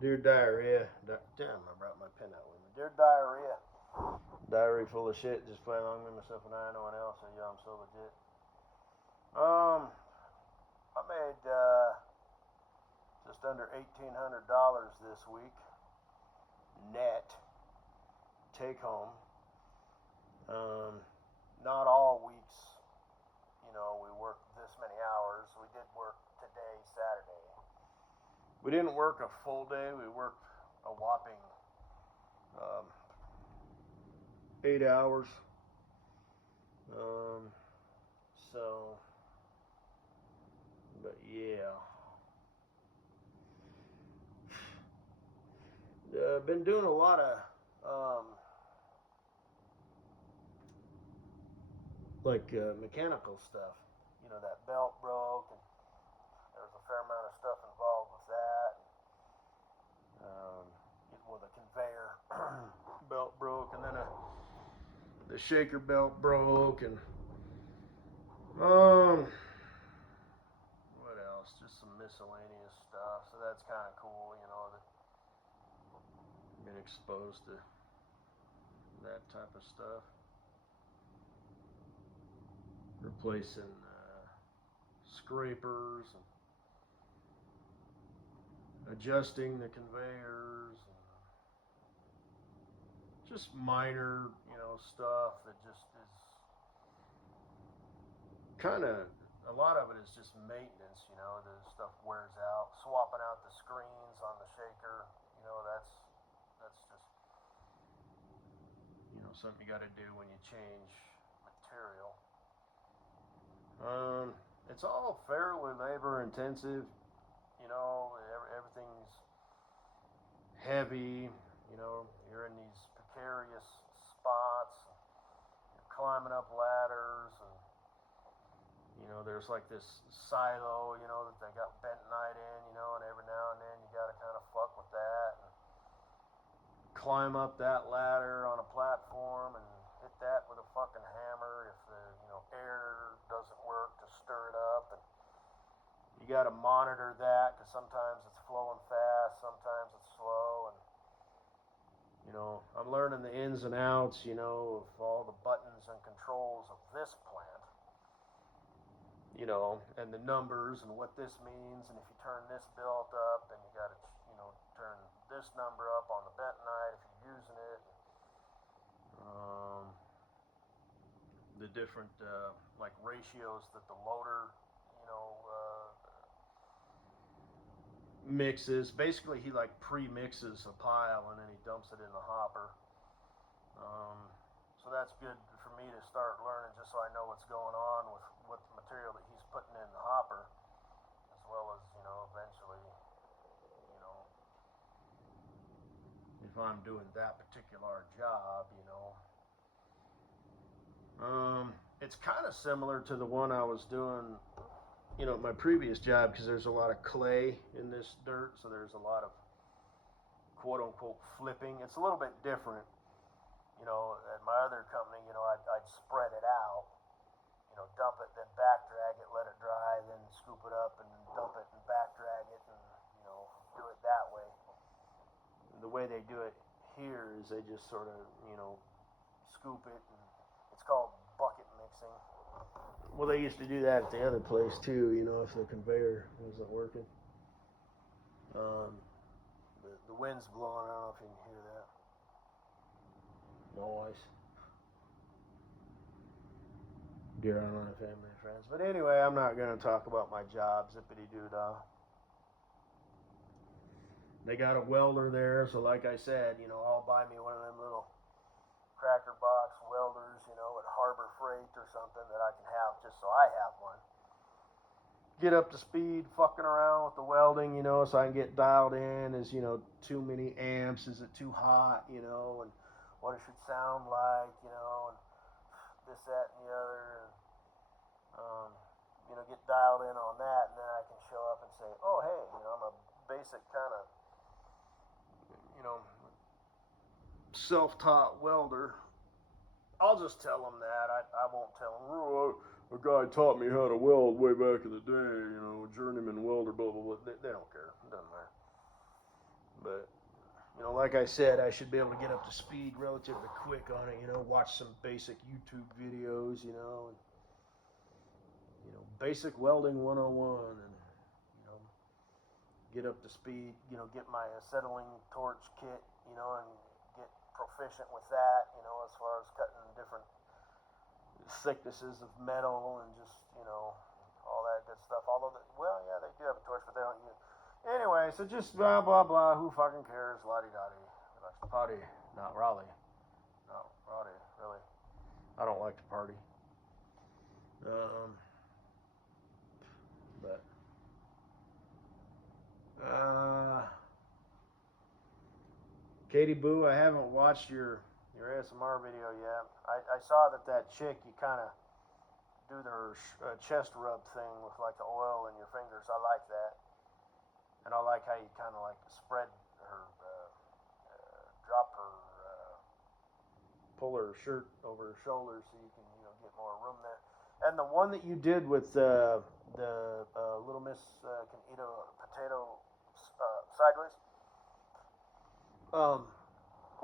Dear diarrhea. Damn, I brought my pen out with me. Dear diarrhea. Diary full of shit, just playing along with myself and I, no one else. So yeah, I'm so legit. I made just under $1,800 this week, net, take home. Um, Not all weeks, we work this many hours. We did work today, Saturday. We didn't work a full day. We worked a whopping um, 8 hours. Um, so, but yeah, been doing a lot of mechanical stuff. That belt broke, and there was a fair amount of stuff involved with that. Um, the conveyor belt broke, and then the shaker belt broke, and um, what else? Just some miscellaneous stuff. So that's kind of cool, that I've been exposed to that type of stuff. Replacing scrapers and adjusting the conveyors and just minor, stuff that just is kind of, a lot of it is just maintenance, the stuff wears out. Swapping out the screens on the shaker, that's just, something you got to do when you change material. Um, it's all fairly labor intensive, everything's heavy, you're in these precarious spots, you're climbing up ladders, and there's like this silo, that they got bentonite in, and every now and then you got to kind of fuck with that and climb up that ladder on a platform and hit that with a fucking hammer if the air doesn't work to stir it up, and you got to monitor that because sometimes it's flowing fast, sometimes it's slow, and I'm learning the ins and outs, of all the buttons and controls of this plant, and the numbers and what this means, and if you turn this belt up, then you got to, turn this number up on the bentonite if you're using it. Um, the different like ratios that the loader, you know, mixes. Basically, he like pre-mixes a pile and then he dumps it in the hopper. Um, so that's good for me to start learning, just so I know what's going on with what the material that he's putting in the hopper, as well as eventually, you know, if I'm doing that particular job, it's kind of similar to the one I was doing, my previous job, because there's a lot of clay in this dirt, so there's a lot of quote unquote flipping. It's a little bit different, at my other company, I'd spread it out, dump it, then back drag it, let it dry, then scoop it up and dump it and back drag it, and do it that way. The way they do it here is they just sort of, scoop it, and it's called bucket mixing. Well, they used to do that at the other place too, if the conveyor wasn't working. Um, the wind's blowing. I don't know if you can hear that noise. Dear online family and friends. But anyway, I'm not going to talk about my job, zippity doo dah. They got a welder there, so like I said, I'll buy me one of them little cracker box welders, at Harbor Freight or something that I can have just so I have one. Get up to speed fucking around with the welding, so I can get dialed in. Is, too many amps? Is it too hot, and what it should sound like, and this, that, and the other. And, get dialed in on that, and then I can show up and say, oh, hey, I'm a basic kind of, you know, self-taught welder. I'll just tell them that. I won't tell them, oh, a guy taught me how to weld way back in the day, journeyman welder, blah, blah, blah. They don't care. It doesn't matter. like I said, I should be able to get up to speed relatively quick on it. Watch some basic YouTube videos. And, basic welding 101, and get up to speed. Get my acetylene torch kit. And get proficient with that. As far as cutting different thicknesses of metal and just all that good stuff. Although, yeah, they do have a torch, but they don't use. Anyway, so just blah blah blah. Who fucking cares? Lottie dottie. Likes to party, not Raleigh. No, Roddy, really. I don't like to party. But Katie Boo, I haven't watched your ASMR video yet. I saw that chick, you kind of do their chest rub thing with like the oil in your fingers. I like that. And I like how you kind of like spread her, drop her, pull her shirt over her shoulders so you can get more room there. And the one that you did with the Little Miss Can Eat a Potato Sideways.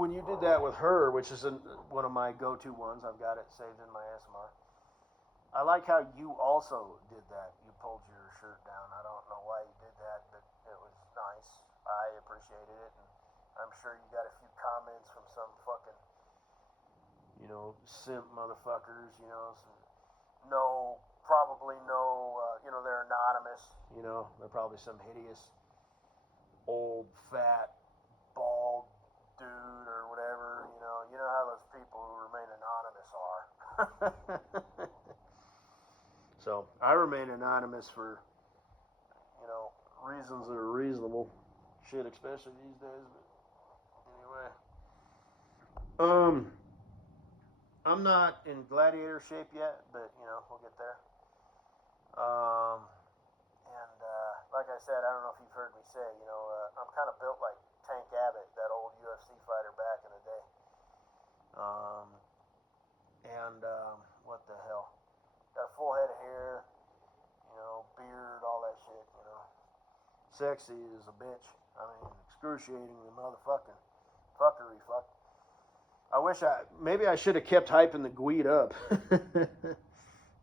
When you did that with her, which is one of my go-to ones, I've got it saved in my ASMR. I like how you also did that. You pulled your shirt down. I don't know why you did that, but it was nice. I appreciated it, and I'm sure you got a few comments from some fucking, simp motherfuckers, probably no, they're anonymous, they're probably some hideous, old, fat, bald dude or whatever, you know how those people who remain anonymous are. So I remain anonymous for, reasons that are reasonable. Shit, especially these days. But anyway, I'm not in gladiator shape yet, but we'll get there. And like I said, I don't know if you've heard me say, I'm kind of built like Tank Abbott, that old UFC fighter back in the day. What the hell? Got a full head of hair, beard, all that shit, Sexy as a bitch. I mean, excruciatingly motherfucking fuckery fuck. Maybe I should have kept hyping the Gweed up.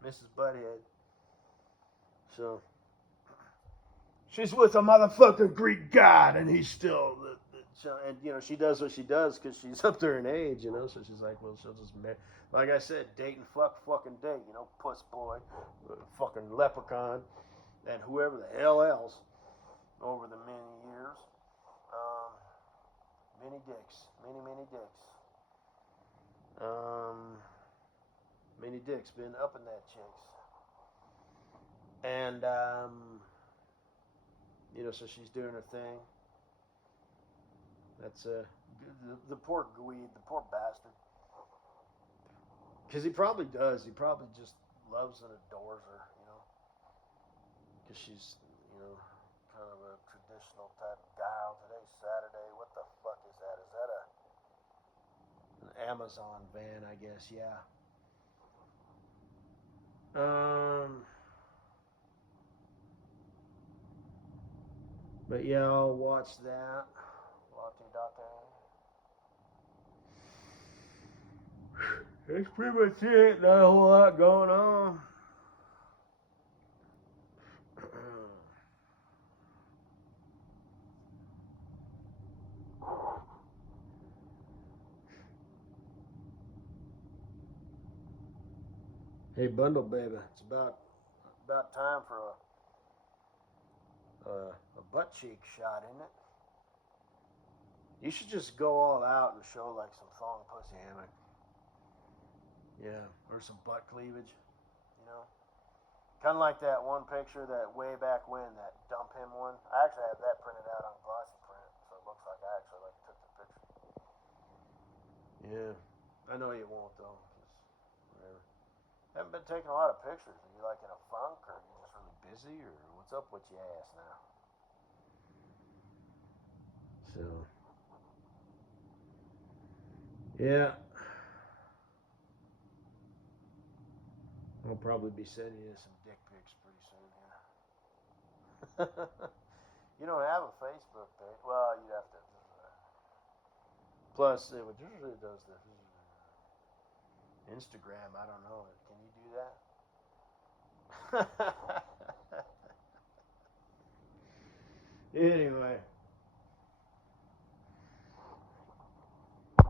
Mrs. Butthead. So, she's with a motherfucking Greek god, and he's still, and she does what she does because she's up there in age, so she's like, well, she'll just marry. Like I said, date and fucking date, puss boy, fucking leprechaun, and whoever the hell else over the many years. Many dicks. Many dicks been up in that chicks. And, so she's doing her thing. That's, the poor Gweed, the poor bastard. Because he probably does. He probably just loves and adores her, Because she's, kind of a traditional type of gal. Today's Saturday. What the fuck is that? Is that an Amazon van, I guess? Yeah. But yeah, I'll watch that. That's pretty much it. Not a whole lot going on. Hey, Bundle Baby, it's about time for a butt cheek shot, isn't it? You should just go all out and show like some thong pussy hammock. Yeah, or some butt cleavage, Kind of like that one picture that way back when, that dump him one. I actually have that printed out on glossy print, so it looks like I actually took the picture. Yeah, I know you won't though. Whatever. Haven't been taking a lot of pictures. Are you like in a funk, or are you just really busy, or what's up with your ass now? So, yeah. I'll probably be sending you some dick pics pretty soon, yeah. You don't have a Facebook page. Well, you'd have to. Plus, it does the Instagram. I don't know. Can you do that? Anyway.